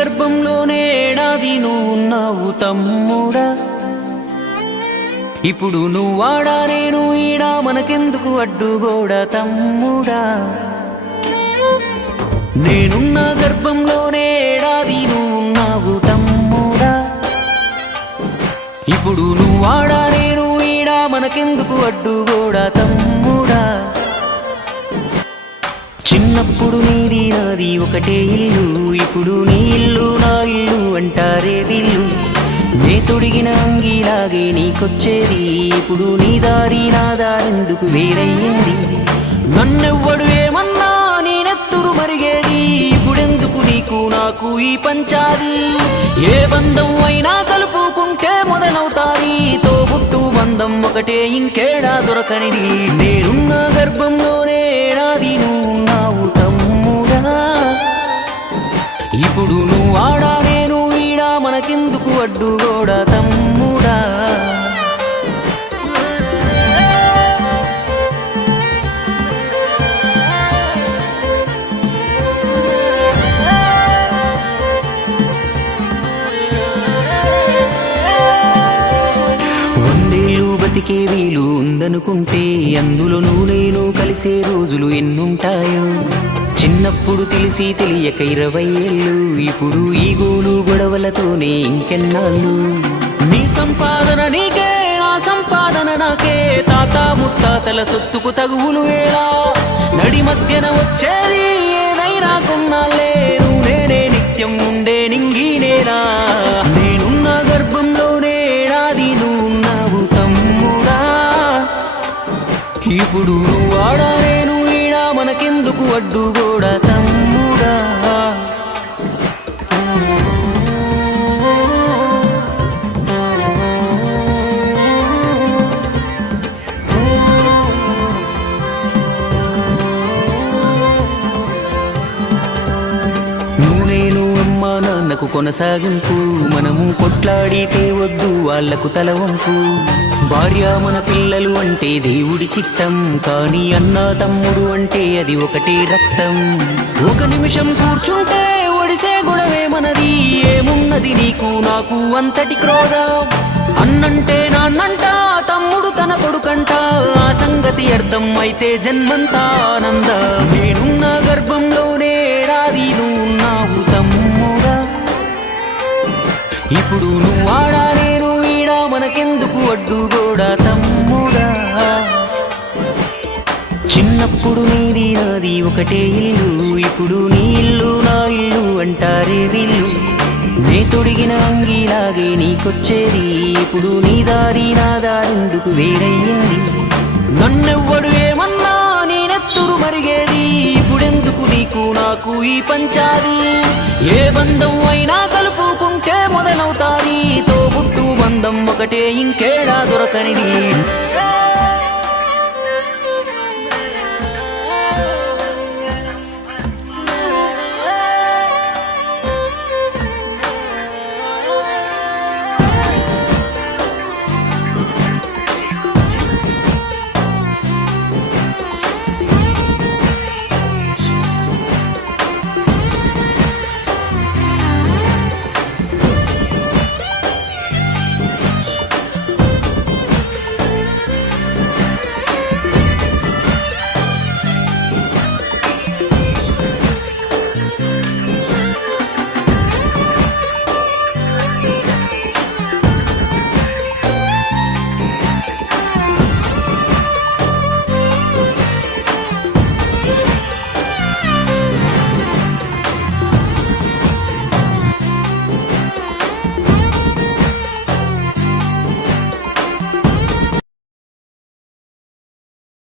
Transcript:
గర్భంలోనే ఏడాది నువ్వున్నావు తమ్ముడా. ఇప్పుడు నువ్వాడా నేను ఈడా మనకెందుకు అడ్డుగోడా తమ్ముడా. నేనున్న గర్భంలోనే ఏడాది నువ్వున్నావు తమ్ముడా. ఇప్పుడు నువ్వాడా నేను ఈడా మనకెందుకు అడ్డుగోడా తమ్ముడా. చిన్నప్పుడు నీది నాది ఒకటే ఇల్లు, ఇప్పుడు నీ ఇల్లు నా ఇల్లు అంటారే వీళ్ళు. నే తొడిగిన అంగీలాగే నీకొచ్చేది, ఇప్పుడు నీ దారి నా దారెందుకు వేరయ్యింది. నన్నెవ్వడు ఏమన్నా నేనెత్తురు మరిగేది, ఇప్పుడెందుకు నీకు నాకు ఈ పంచాది. ఏ బంధం అయినా కలుపుకుంటే మొదలవుతాది, తోబుట్టు బంధం ఒకటే ఇంకేడా దొరకనిది. నేనున్న గర్భంలోనే ఏడాది నువ్వున్నావు తమ్ముడా. ఇప్పుడు నువ్వాడా నేను ఈడా మనకెందుకు అడ్డుగోడా తమ్ముడా. బతికే వీలు ఉందనుకుంటే అందులో నేను కలిసే రోజులు ఎన్నుంటాయో. చిన్నప్పుడు తెలిసి తెలియక 20 ఏళ్ళు, ఇప్పుడు ఈ గోలు గొడవలతోనే ఇంకెన్నాళ్ళు. నీ సంపాదన నీకే నా సంపాదన నాకే, తాత ముత్తాతల సొత్తుకు తగువులు వేళ. నడి మధ్యన వచ్చేది ఏదైనా కొన్నాళ్ళే, నువ్వు నేనే నిత్యం ఉండే నింగినేనా. నేనున్న గర్భంలోనే ఏడాది నువ్వున్నావు తమ్ముడా. ఇప్పుడు నువ్వాడా నేను ఈడా మనకెందుకు అడ్డుగోడా తమ్ముడా. నువ్వు నేను అమ్మా నాన్నకు కొనసాగింపు, మనము కొట్లాడితే వద్దు వాళ్లకు తల వంపు. భార్య మన పిల్లలు అంటే దేవుడి చిత్తం, కానీ అన్న తమ్ముడు అంటే అది ఒకటే రక్తం. ఒక నిమిషం కూర్చుంటే ఒడిసే గొడవే మనది, ఏమున్నది నీకు నాకు అంతటి క్రోధం. అన్నంటే నాన్నంట, తమ్ముడు తన కొడుకంట, ఆ సంగతి అర్థం అయితే జన్మంతా ఆనంద. నేనున్న గర్భంలోనే ఏడాది నువ్వున్నావు తమ్ముడా. ఇప్పుడు నువ్వాడా నేను ఈడా మనకెందుకు అడ్డుగోడా తమ్ముడా. చిన్నప్పుడు నీది నాది ఒకటే ఇల్లు, ఇప్పుడు నీ ఇల్లు నా ఇల్లు అంటారే వీళ్ళు. నే తొడిగిన అంగీలాగే నీకొచ్చేది, ఇప్పుడు నీ దారి నా దారెందుకు వేరయ్యింది. నన్నెవ్వడు ఏమన్నా నేనెత్తురు మరిగేది, ఇప్పుడెందుకు నీకు నాకు ఈ పంచాది. ఏ బంధం అయినా కలుపుకుంటే మొదలవుతాది, తోబుట్టు బంధం ఒకటే ఇంకేడా దొరకనిది.